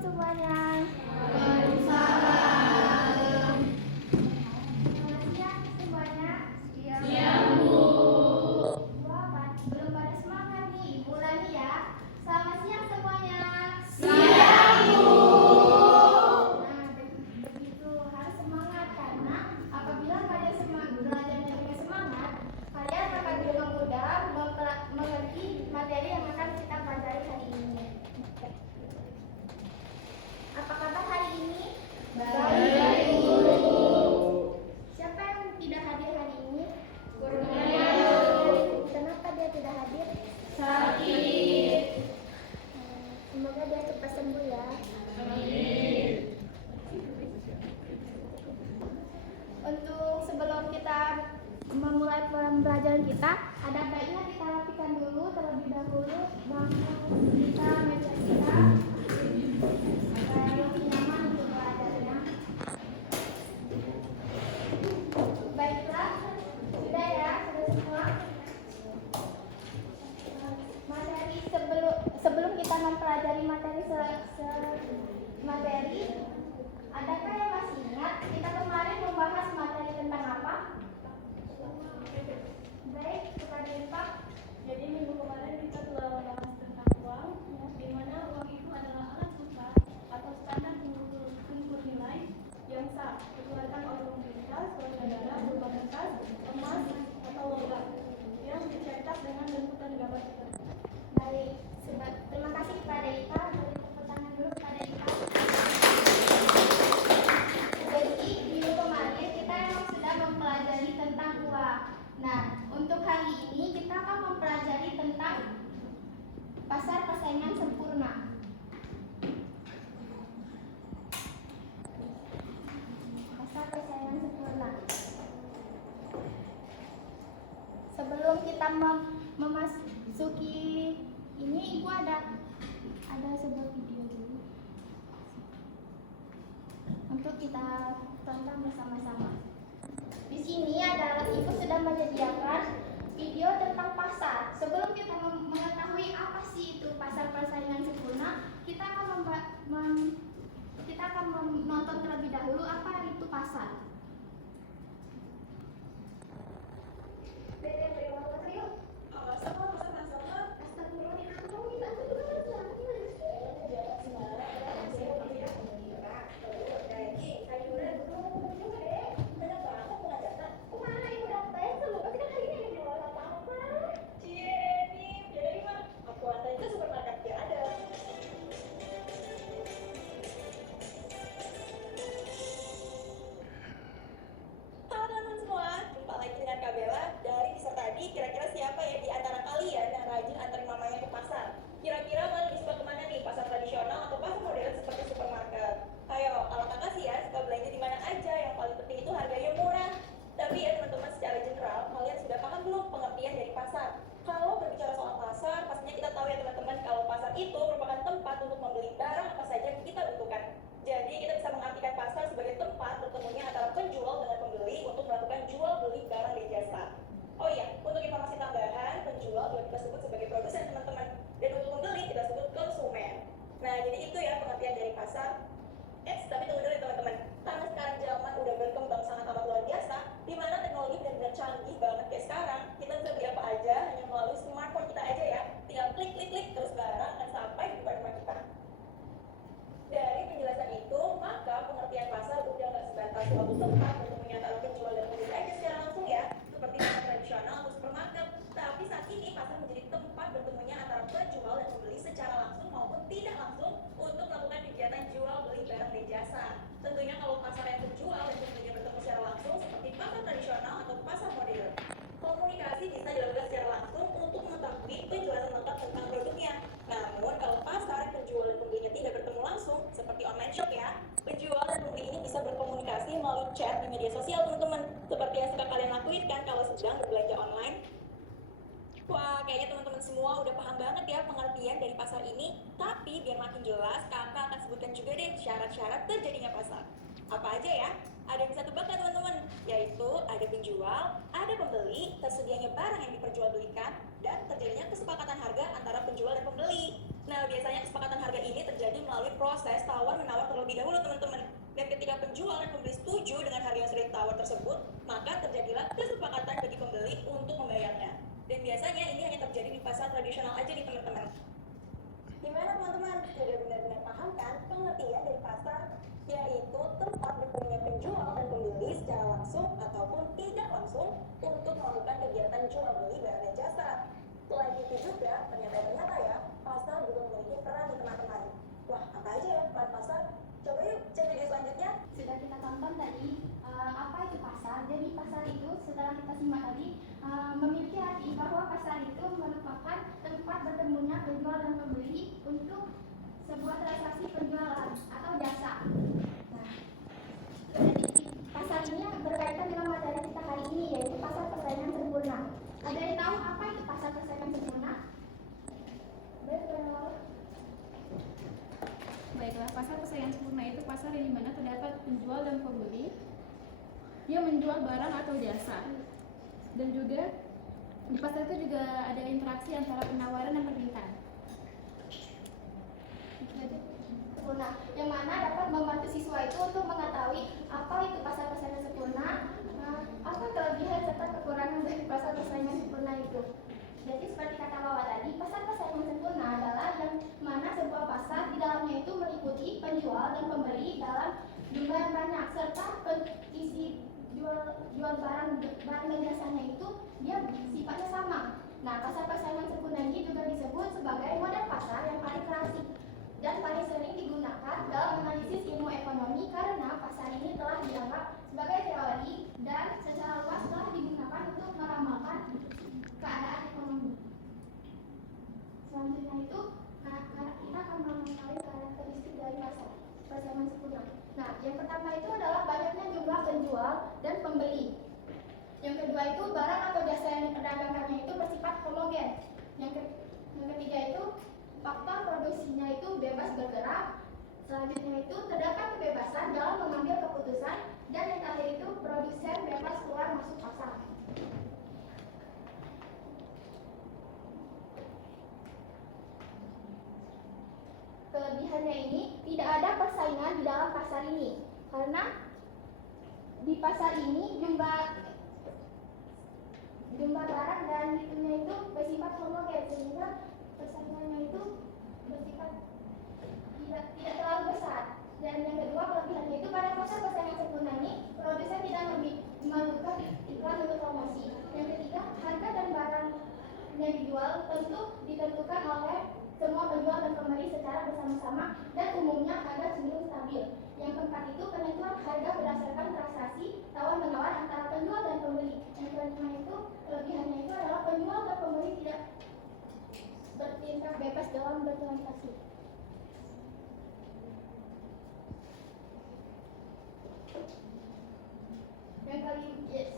semuanya. Waalaikumsalam. Selamat siang semuanya. Siang, Bu. Wah, belum pada semangat nih, mulai ya. Selamat siang semuanya. Siang, Bu. Nah, begitu harus semangat karena apabila kalian belajarnya dengan semangat, kalian akan dengan mudah mengerti materi yang akan kita pelajari hari ini. Apa kabar hari ini? Baik, Bu. Siapa yang tidak hadir hari ini? Gurunya. Kenapa dia tidak hadir? Sakit. Semoga dia cepat sembuh ya. Amin. Untuk sebelum kita memulai pembelajaran kita, ada baiknya kita rapikan dulu terlebih dahulu bangku kita, meja kita, supaya lebih nyaman untuk belajarnya. Baiklah, sudah ya, sudah semua. Materi sebelum kita mempelajari materi materi, adakah yang masih ingat kita kemarin membahas materi tentang apa? Baik, kepada Pak. Jadi minggu kemarin kita telah membahas tentang uang, di mana uang itu adalah alat tukar atau standar pengukur nilai yang sah dikeluarkan oleh pemerintah saudara berupa kertas, emas, atau logam yang dicetak dengan bentukan gambar tertentu. Baik, terima kasih kepada Ika. Beri tepuk tangan dulu kepada Ika. Jadi minggu kemarin kita memang sudah mempelajari tentang uang. Nah, untuk hari ini kita akan mempelajari tentang pasar persaingan sempurna. Pasar persaingan sempurna. Sebelum kita memasuki ini, Ibu ada sebuah video dulu untuk kita tonton bersama-sama. Di sini adalah Ibu sudah menyediakan video tentang pasar. Sebelum kita mengetahui apa sih itu pasar persaingan sempurna, kita akan menonton terlebih dahulu apa itu pasar. Kira-kira siapa ya di antara kalian yang rajin anterin mamanya ke pasar? Kira-kira mana lebih suka kemana nih? Pasar tradisional atau pasar modern seperti supermarket? Ayo, kalau kakak sih ya suka belanja di mana aja. Yang paling penting itu harganya murah. Tapi ya teman-teman, secara general kalian sudah paham belum pengertian dari pasar? Kalau berbicara soal pasar, pastinya kita tahu ya teman-teman kalau pasar itu merupakan tempat untuk membeli barang apa saja yang kita butuhkan. Jadi kita bisa mengartikan pasar sebagai tempat bertemunya antara penjual dengan pembeli untuk melakukan jual beli barang dan jasa. Oh iya, untuk informasi tambahan, penjual juga kita sebut sebagai produsen teman-teman, dan untuk pembeli kita sebut konsumen. Nah, jadi itu ya pengertian dari pasar. Tapi tunggu dulu ya teman-teman, karena sekarang zaman udah berkembang sangat amat luar biasa, di mana teknologi benar-benar canggih banget kayak sekarang, kita bisa beli apa aja hanya melalui smartphone kita aja ya, tinggal klik, terus barang akan sampai di depan rumah kita. Dari penjelasan itu, maka pengertian pasar udah nggak sebatas suatu tempat bertemunya antara penjual dan pembeli aja secara langsung ya, seperti pasar tradisional atau supermarket. Tapi saat ini pasar menjadi tempat bertemunya antara penjual dan pembeli secara langsung maupun tidak langsung untuk melakukan kegiatan jual beli barang dan jasa. Tentunya kalau pasar yang penjual dan pembelinya bertemu secara langsung seperti pasar tradisional atau pasar modern, komunikasi bisa dilakukan secara langsung untuk mengetahui penjelasan lengkap tentang produknya. Namun kalau pasar penjual dan pembelinya tidak bertemu langsung seperti online shop ya, penjual dan pembeli ini bisa berkomunikasi melalui chat di media sosial teman-teman, seperti yang suka kalian lakuin kan kalau sedang berbelanja online. Wah, kayaknya teman-teman semua udah paham banget ya pengertian dari pasar ini. Tapi biar makin jelas, kakak akan sebutkan juga deh syarat-syarat terjadinya pasar. Apa aja ya? Ada yang bisa tebak ya teman-teman? Yaitu ada penjual, ada pembeli, tersedianya barang yang diperjualbelikan, dan terjadinya kesepakatan harga antara penjual dan pembeli. Nah, biasanya kesepakatan harga ini terjadi melalui proses tersebut, maka terjadilah kesepakatan bagi pembeli untuk membayarnya. Dan biasanya ini hanya terjadi di pasar tradisional aja nih teman-teman. Gimana teman-teman? Sudah benar-benar paham kan pengertian dari pasar? Yaitu tempat bertemunya penjual dan pembeli secara langsung ataupun tidak langsung untuk melakukan kegiatan jual beli barang dan jasa. Selain itu juga, ternyata ya, pasar juga memiliki peran di teman-teman. Wah, apa aja ya peran pasar? Coba yuk cek video selanjutnya. Sudah kita tonton tadi apa itu pasar. Jadi pasar itu setelah kita simak tadi memiliki arti bahwa pasar itu merupakan tempat bertemunya penjual dan pembeli untuk sebuah transaksi penjualan atau jasa. Nah, jadi pasar ini berkaitan dengan materi kita hari ini, yaitu pasar persaingan sempurna. Ada yang tahu apa itu pasar persaingan sempurna? Baiklah, pasar persaingan sempurna itu pasar yang dimana terdapat penjual dan pembeli yang menjual barang atau jasa. Dan juga di pasar itu juga ada interaksi antara penawaran dan permintaan. Sempurna, yang mana dapat membantu siswa itu untuk mengetahui apa itu pasar persaingan sempurna, apa kelebihan serta kekurangan dari pasar persaingan sempurna itu. Jadi seperti kata Bapak tadi, pasar persaingan sempurna adalah yang mana sebuah pasar di dalamnya itu meliputi penjual dan pembeli dalam jumlah yang banyak, serta isi jual barang dan jasanya itu dia sifatnya sama. Nah, pasar persaingan sempurna ini juga disebut sebagai model pasar yang paling klasik dan paling sering digunakan dalam analisis ilmu ekonomi karena pasar ini telah dianggap sebagai teori dan secara luas telah digunakan untuk meramalkan keadaan ekonomi. Selanjutnya itu, kita akan mengetahui karakteristik dari pasar persaingan sempurna. Nah, yang pertama itu adalah banyaknya jumlah penjual dan pembeli. Yang kedua itu barang atau jasa yang diperdagangkannya itu bersifat homogen. Yang ketiga itu faktor produksinya itu bebas bergerak. Selanjutnya itu terdapat kebebasan dalam mengambil keputusan, dan yang terakhir itu produsen bebas keluar masuk pasar. Kelebihannya ini tidak ada persaingan di dalam pasar ini karena di pasar ini jumlah barang dan itunya itu bersifat homogen sehingga persaingannya itu bersifat tidak terlalu besar. Dan yang kedua kelebihannya itu pada pasar persaingan sempurna ini produsen tidak memerlukan iklan untuk promosi. Yang ketiga harga dan barang yang dijual tentu ditentukan oleh semua penjual dan pembeli secara bersama-sama dan umumnya harga cenderung stabil. Yang keempat itu penentuan harga berdasarkan transaksi tawar-menawar antara penjual dan pembeli. Yang kelima itu kelebihannya itu adalah penjual dan pembeli tidak bertindak bebas dalam bertransaksi.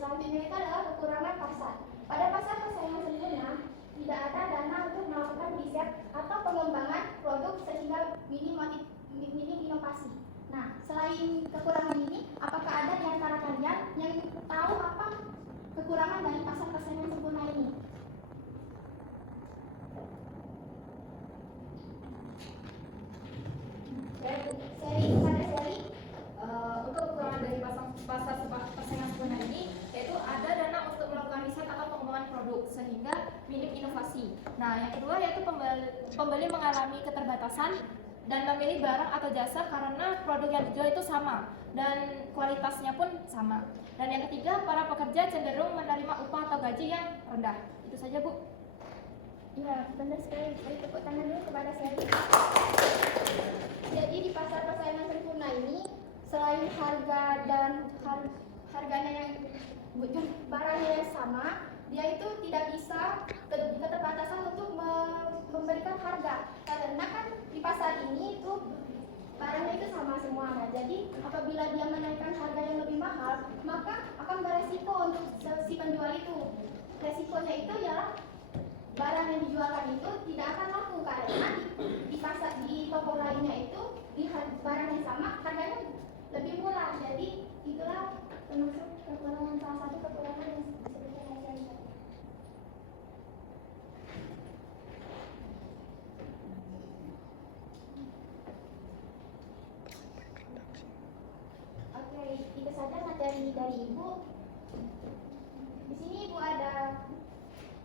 Selanjutnya itu adalah kekurangan pasar. Pada pasar persaingan sempurna tidak ada dana untuk melakukan riset atau pengembangan produk sehingga minim inovasi. Nah, selain kekurangan ini, apakah ada di antara kalian yang tahu apa kekurangan dari pasar persaingan sempurna ini? Untuk kekurangan dari pasar persaingan sempurna ini yaitu ada dana untuk melakukan riset atau pengembangan produk sehingga minim inovasi. Nah, yang kedua yaitu pembeli mengalami keterbatasan dan memilih barang atau jasa karena produk yang dijual itu sama dan kualitasnya pun sama. Dan yang ketiga, para pekerja cenderung menerima upah atau gaji yang rendah. Itu saja, Bu. Ya, benar sekali. Beri tepuk tangan dulu kepada saya. Jadi di pasar persaingan sempurna ini selain harga dan harganya yang barangnya yang sama, dia itu tidak bisa keterbatasan untuk memberikan harga karena kan di pasar ini itu barangnya itu sama semuanya. Jadi apabila dia menaikkan harga yang lebih mahal, maka akan beresiko untuk si penjual itu. Resikonya itu ya barang yang dijualkan itu tidak akan laku karena di pasar di toko lainnya itu di barang yang sama harganya lebih murah. Jadi itulah termasuk kekurangan, salah satu kekurangan yang disebutkan oleh saya. Oke, itu saja materi dari Ibu. Di sini Ibu ada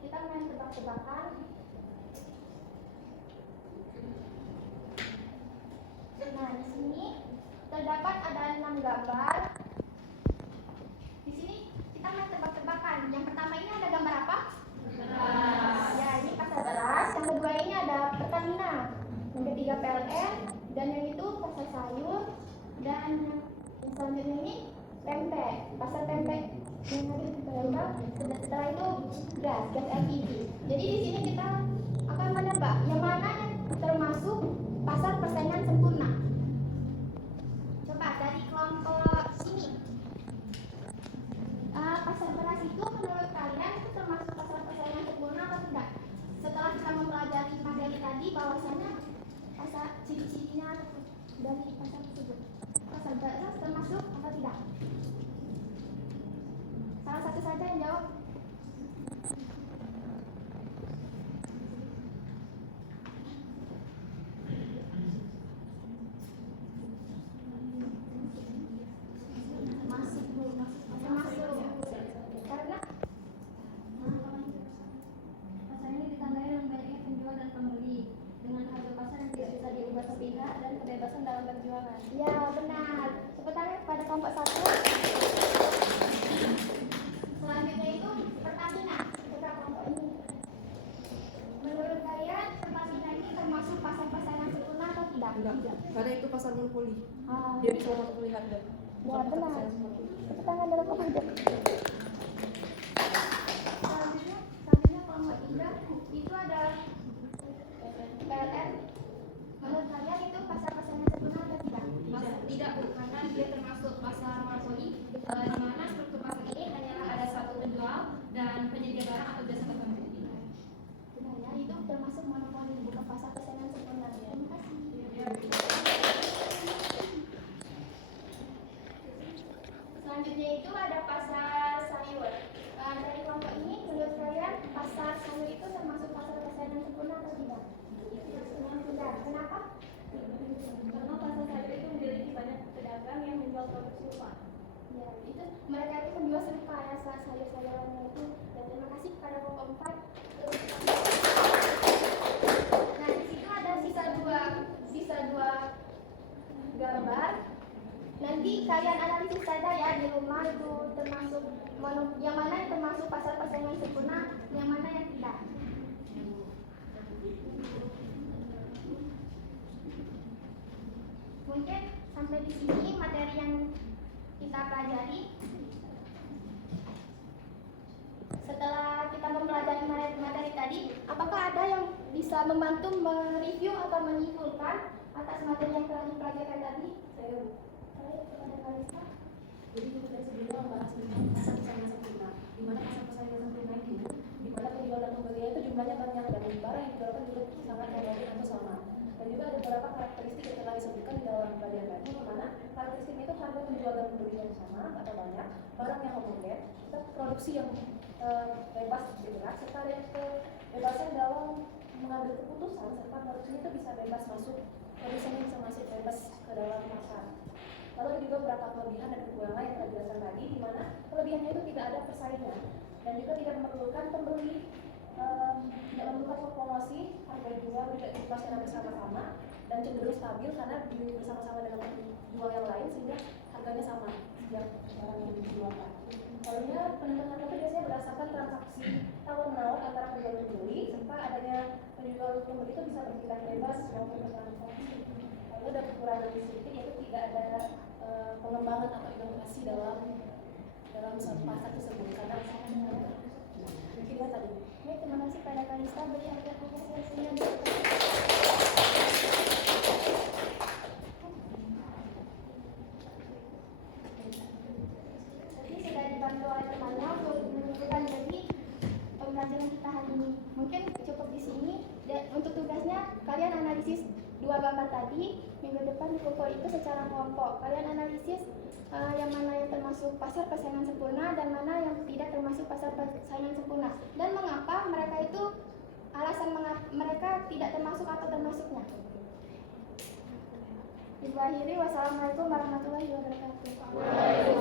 kita main tebak-tebakan. Nah, di sini terdapat ada 6 gambar. Di sini kita main tebak-tebakan. Yang pertama ini ada gambar apa? Beras. Ya, ini pasar beras. Yang kedua ini ada Pertamina. Yang ketiga PLN. Dan yang itu pasar sayur. Dan yang selanjutnya ini pempek, pasar pempek. Yang ada di Palembang. Setelah itu gas LPG. Jadi di sini kita akan menebak yang mana yang termasuk pasar persaingan sempurna. Coba dari kelompok sini. Pasar beras itu menurut kalian itu termasuk pasar persaingan sempurna atau tidak? Setelah kita mempelajari materi tadi, bahwasanya pasar ciri-cirinya dari pasar tersebut, pasar beras termasuk atau tidak? Salah satu saja yang jawab. Masuk. Karena Pasar ini ditandai dengan banyaknya penjual dan pembeli, dengan harga pasar yang tidak bisa diubah sepihak dan kebebasan dalam berjualan. ya benar. Sebenarnya pada kelompok 1. Selanjutnya itu Pertamina. Kita kelompok ini. Menurut kalian Pertamina ini termasuk pasar persaingan sempurna atau tidak? Enggak, karena itu pasar monopoli. Ah, Dia bisa memilih harga. ya benar. Tepuk tangan dalam kelompok. Selanjutnya kelompok 3 itu ada PLN. Menurut kalian itu pasar persaingan sempurna atau tidak? Tidak, Bu, karena dia termasuk pasar monopoli, di mana struktur pasar ini hanyalah ada satu penjual dan penyedia barang atau jasa tertentu. Benar ya, itu termasuk monopoli, bukan pasar persaingan sempurna. Terima kasih. Selanjutnya itu ada pasar sayur. Dari kelompok ini, menurut kalian pasar sayur itu termasuk pasar persaingan sempurna atau tidak? Tidak. Kenapa? Karena pasar sayur itu memiliki banyak pedagang yang menjual produk serupa. Ya, itu mereka itu menjual serupa ya sayur-sayurannya itu. Dan terima kasih kepada kelompok 4. Nah, di situ ada sisa dua gambar. Nanti kalian analisis saja ya di rumah itu termasuk yang mana yang termasuk pasar persaingan sempurna, yang mana yang tidak. Mungkin sampai di sini materi yang kita pelajari. Setelah kita mempelajari materi tadi, apakah ada yang bisa membantu mereview atau menyimpulkan atas materi yang telah dipelajari tadi? Saya. Baik, kepada Kalista. Jadi kita tadi sebelumnya membahas tentang pasar persaingan sempurna, di mana pasar persaingan sempurna itu, di mana penjual dan pembelinya itu jumlahnya banyak dan barang yang dijualkan juga sangat homogen atau sama. Dan juga ada beberapa karakteristik yang telah disebutkan di dalam bagian tadi, di mana karakteristiknya itu harga penjual dan pembelinya sama atau banyak, barang yang homogen, serta produksi yang bebas bergerak, serta ada kebebasan dalam mengambil keputusan, serta produksinya itu bisa bebas masuk, produksinya bisa masuk bebas ke dalam pasar. Lalu ada juga beberapa kelebihan dan kekurangan yang telah dijelaskan tadi, di mana kelebihannya itu tidak ada persaingan dan juga tidak memerlukan pembeli, tidak memerlukan promosi, harga jual tidak dipaskan bersama-sama dan cenderung stabil karena bersama-sama dengan penjual yang lain sehingga harganya sama setiap barang yang dijualkan. Lalunya penentuan harga itu biasanya berdasarkan transaksi tawar-menawar antara penjual dan pembeli, serta adanya penjual dan pembeli itu bisa berpindah bebas dalam bertransaksi. Lalu ada kekurangan sedikit yaitu tidak ada pengembangan atau inovasi dalam suatu pasar tersebut karena mungkin tadi. Baik, terima kasih pada Kalista. Beri apresiasinya. Jadi sudah dibantu oleh temannya untuk menentukan jadi pembelajaran kita hari ini. Mungkin cukup di sini. Dan untuk tugasnya kalian analisis 2 gambar tadi. Minggu depan dikumpul itu secara kelompok. Kalian analisis yang mana yang termasuk pasar persaingan sempurna dan mana yang tidak termasuk pasar persaingan sempurna. Dan mengapa mereka itu alasan mereka tidak termasuk atau termasuknya. Ibu akhiri, wassalamualaikum warahmatullahi wabarakatuh.